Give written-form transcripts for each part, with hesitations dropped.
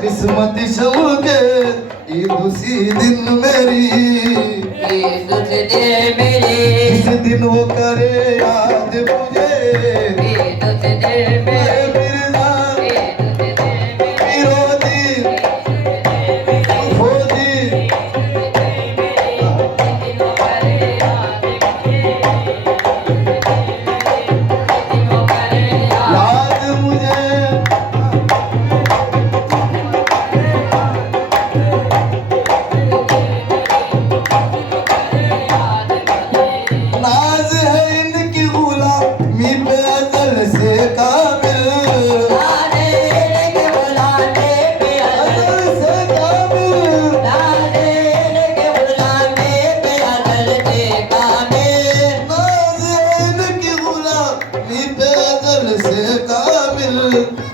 किस्मत चमके ईद उसी दिन मेरी, ईद उसी दिन मेरी, इस दिन वो करे याद मुझे, ईद उसी दिन मेरी, मिर्जा ईद उसी दिन मेरी, विरोधी फौजी याद मुझे। नाज है इनकी गुलामी पे अजल से काबिल, अजल से काबिल। नाज है इनकी गुलामी पे अजल से काबिल,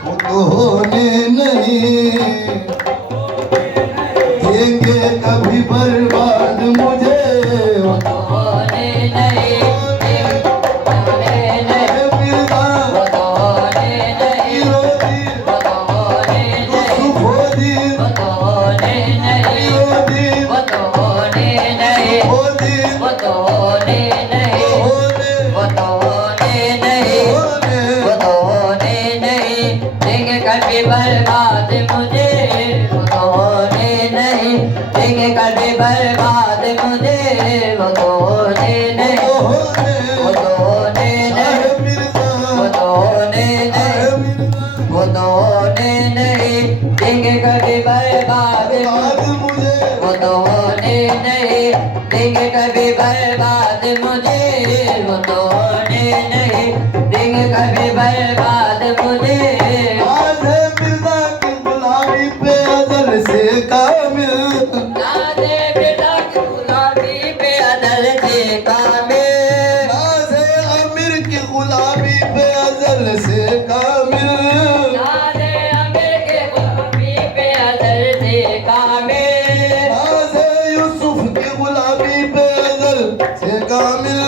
वो तो होने नहीं देंगे कभी बर्बाद मुझे, वो तो बर्बाद मुझे, वो तो होने नहीं देंगे कभी बर्बाद मुझे, वो तो होने नहीं, वो तो होने नहीं, वो तो होने नहीं, वो तो होने नहीं देंगे कभी बर्बाद मुझे, वो तो होने नहीं देंगे कभी बर्बाद मुझे, वो तो होने नहीं देंगे कभी बर्बाद मुझे। आज है मिर्जा की गुलामी पे अजल से कामिल, नाज़े बेटा की गुलामी पे अजल से कामिल, नाज है अमीर की गुलामी पे अजल से कामिल, नाज़े अमीर के गुलामी पे अजल से कामिल, नाज है यूसुफ की गुलामी पे अजल से कामिल।